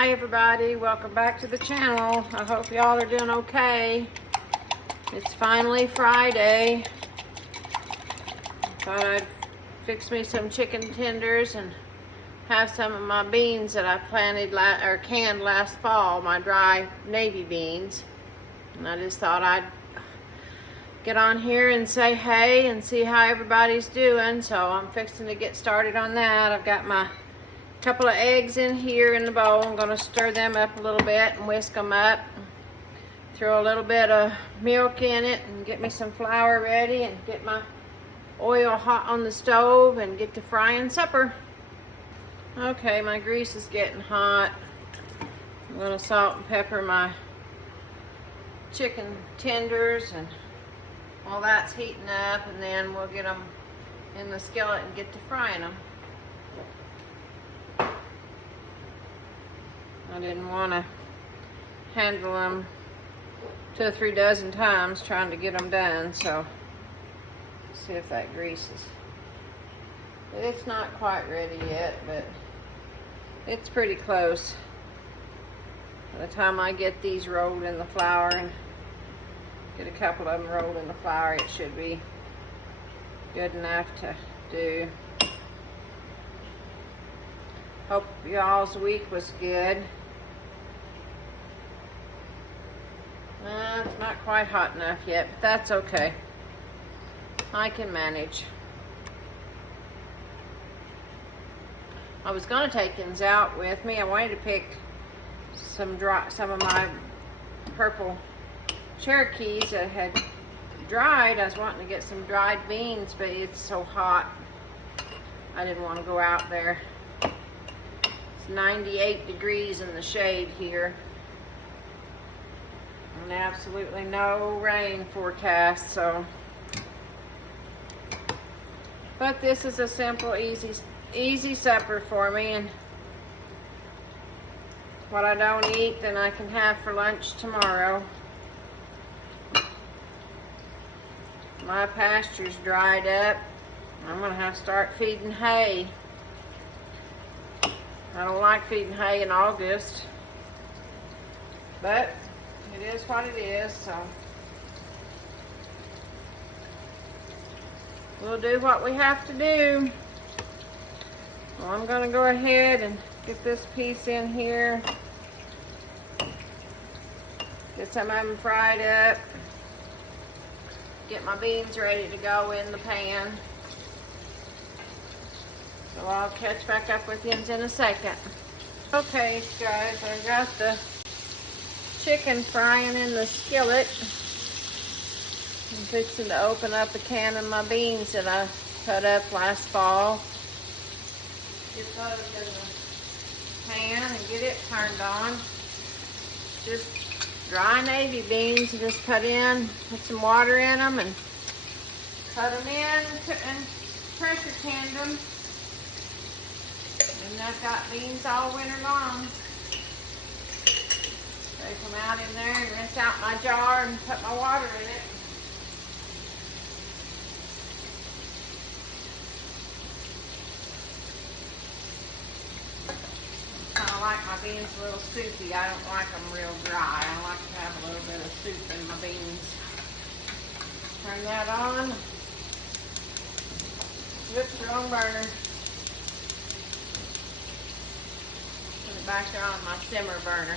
Hi everybody, welcome back to the channel. I hope y'all are doing okay. It's finally Friday. Thought I'd fix me some chicken tenders and have some of my beans that I planted or canned last fall, my dry navy beans. And I just thought I'd get on here and say hey and see how everybody's doing. So I'm fixing to get started on that. I've got my couple of eggs in here in the bowl. I'm going to stir them up a little bit and whisk them up. Throw a little bit of milk in it and get me some flour ready and get my oil hot on the stove and get to frying supper. Okay, my grease is getting hot. I'm going to salt and pepper my chicken tenders and all that's heating up, and then we'll get them in the skillet and get to frying them. I didn't want to handle them 2 or 3 dozen times trying to get them done, so let's see if that grease is. It's not quite ready yet, but it's pretty close. By the time I get these rolled in the flour and get a couple of them rolled in the flour, it should be good enough to do. Hope y'all's week was good. It's not quite hot enough yet, but that's okay. I can manage. I was going to take these out with me. I wanted to pick some of my purple Cherokees that had dried. I was wanting to get some dried beans, but it's so hot. I didn't want to go out there. It's 98 degrees in the shade here. And absolutely no rain forecast, so. But this is a simple, easy supper for me, and what I don't eat, then I can have for lunch tomorrow. My pasture's dried up. I'm gonna have to start feeding hay. I don't like feeding hay in August, but it is what it is, so we'll do what we have to do. Well, I'm going to go ahead and get this piece in here. Get some of them fried up. Get my beans ready to go in the pan. So I'll catch back up with you in a second. Okay, guys, I got the chicken frying in the skillet. I'm fixing to open up a can of my beans that I cut up last fall. Get those in the pan and get it turned on. Just dry navy beans, and just put some water in them and cut them in and pressure canned them. And I've got beans all winter long. Take them out in there and rinse out my jar and put my water in it. I kind of like my beans a little soupy. I don't like them real dry. I like to have a little bit of soup in my beans. Turn that on. Whoops, wrong burner. Put it back there on my simmer burner.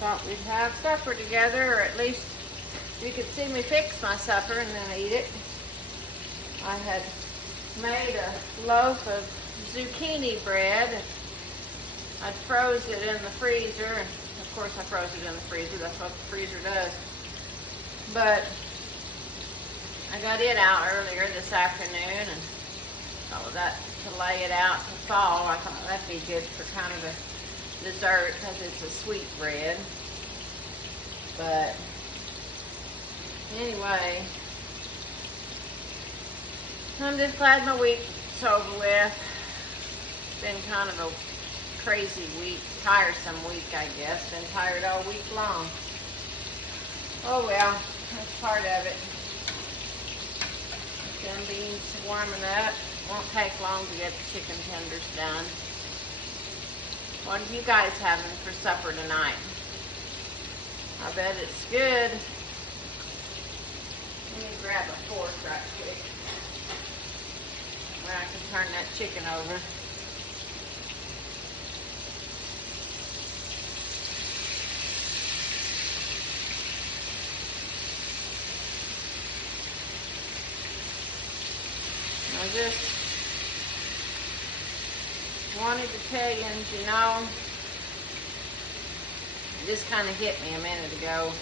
Thought we'd have supper together, or at least you could see me fix my supper and then eat it. I had made a loaf of zucchini bread. I froze it in the freezer, and of course I froze it in the freezer, that's what the freezer does. But I got it out earlier this afternoon and thought that to lay it out to fall, I thought that'd be good for kind of a dessert because it's a sweet bread. But anyway, I'm just glad my week's over with. It's been kind of a crazy week, tiresome week, I guess. Been tired all week long. Oh well, that's part of it. beans warming up. Won't take long to get the chicken tenders done. What are you guys having for supper tonight? I bet it's good. Let me grab a fork right quick where I can turn that chicken over. I just wanted to tell you, you know, it just kind of hit me a minute ago.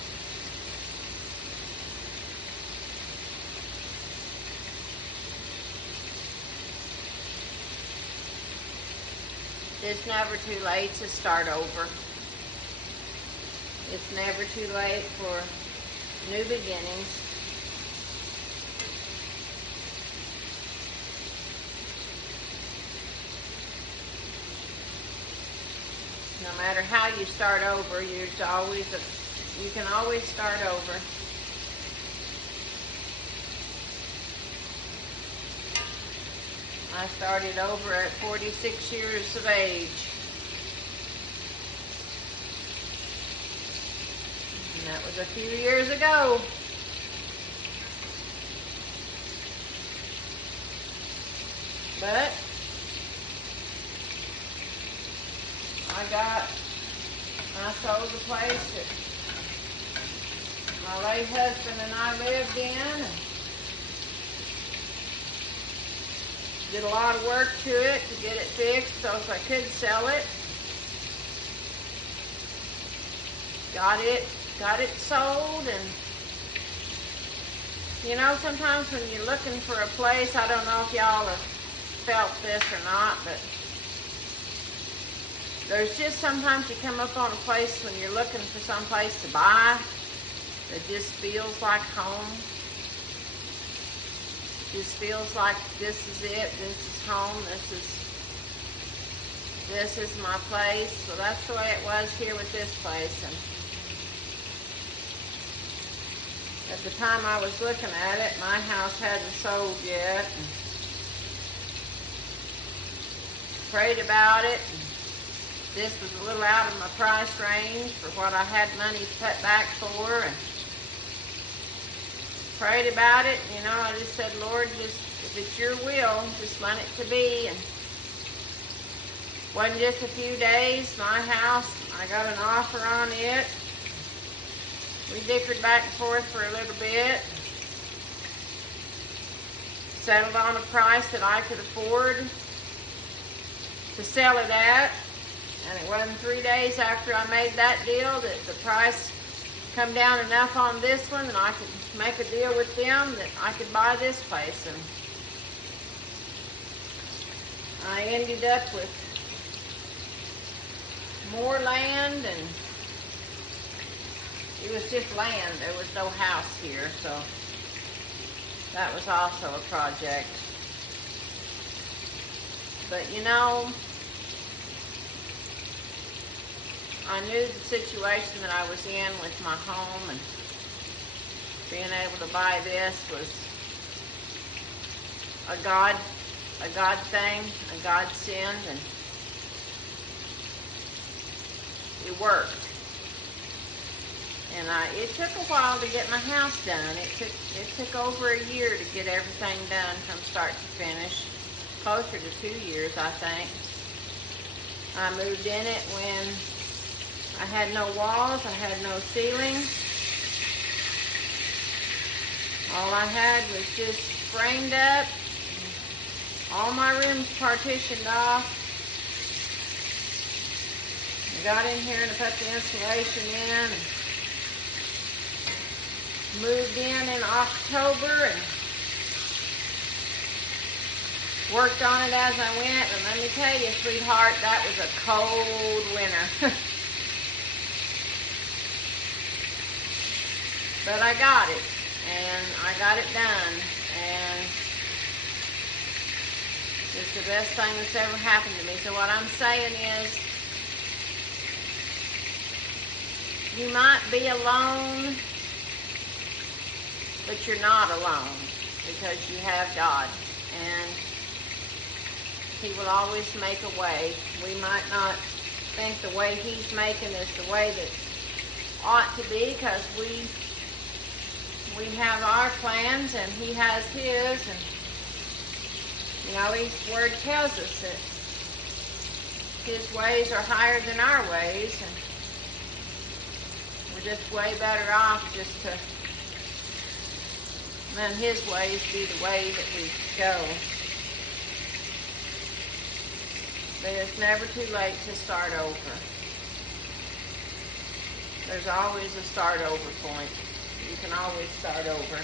It's never too late to start over. It's never too late for new beginnings. No matter how you start over, you can always start over. I started over at 46 years of age. And that was a few years ago. But I sold the place that my late husband and I lived in. Did a lot of work to it to get it fixed so I could sell it. Got it sold, and you know, sometimes when you're looking for a place, I don't know if y'all have felt this or not, but there's just sometimes you come up on a place when you're looking for some place to buy that just feels like home. Just feels like this is it, this is home, this is my place. So that's the way it was here with this place. And at the time I was looking at it, my house hadn't sold yet. And prayed about it. This was a little out of my price range for what I had money put back for. And prayed about it, you know, I just said, Lord, just if it's your will, just want it to be. And wasn't just a few days, my house, I got an offer on it. We dickered back and forth for a little bit. Settled on a price that I could afford to sell it at. And it wasn't 3 days after I made that deal that the price come down enough on this one and I could make a deal with them that I could buy this place. And I ended up with more land, and it was just land. There was no house here, so that was also a project. But you know, I knew the situation that I was in with my home, and being able to buy this was a God thing, a God send, and it worked. And it took a while to get my house done. It took over a year to get everything done from start to finish, closer to 2 years, I think. I moved in it when I had no walls, I had no ceiling. All I had was just framed up, all my rooms partitioned off. I got in here and I put the insulation in, and moved in October, and worked on it as I went. And let me tell you, sweetheart, that was a cold winter. But I got it, and I got it done, and it's the best thing that's ever happened to me. So what I'm saying is, you might be alone, but you're not alone. because you have God, and He will always make a way. We might not think the way He's making is the way that ought to be, because we have our plans and He has His, and His Word tells us that His ways are higher than our ways, and we're just way better off just to let His ways be the way that we go. But it's never too late to start over. There's always a start over point. You can always start over.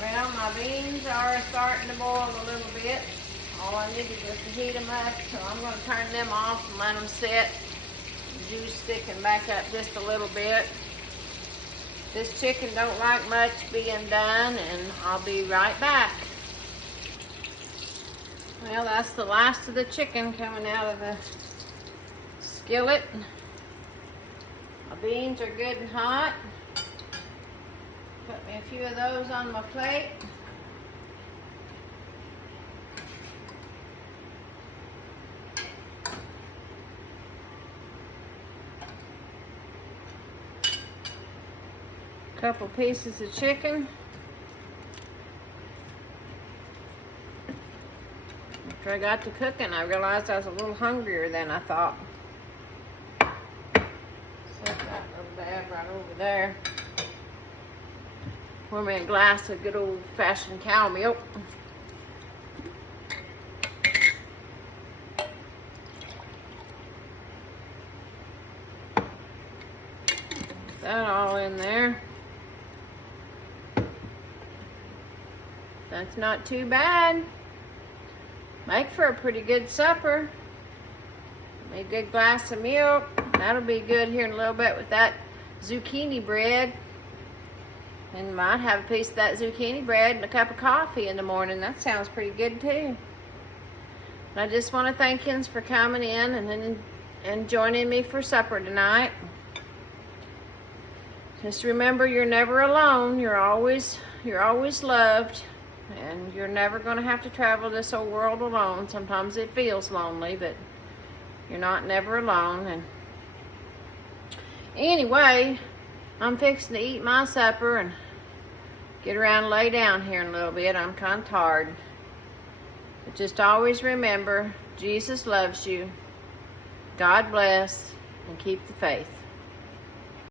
Well, my beans are starting to boil a little bit. All I need is just to heat them up, so I'm going to turn them off and let them sit. The juice thicking back up just a little bit. This chicken don't like much being done, and I'll be right back. Well, that's the last of the chicken coming out of the skillet. My beans are good and hot. Put me a few of those on my plate. Couple pieces of chicken. After I got to cooking, I realized I was a little hungrier than I thought. Set that little dab right over there. Pour me a glass of good old-fashioned cow milk. Put that all in there. That's not too bad. Make for a pretty good supper. Make a good glass of milk. That'll be good here in a little bit with that zucchini bread. And might have a piece of that zucchini bread and a cup of coffee in the morning. That sounds pretty good too. And I just want to thank you for coming in and joining me for supper tonight. Just remember, you're never alone. You're always loved. And you're never going to have to travel this old world alone. Sometimes it feels lonely, but you're never alone. And anyway, I'm fixing to eat my supper and get around and lay down here in a little bit. I'm kind of tired. But just always remember, Jesus loves you. God bless, and keep the faith.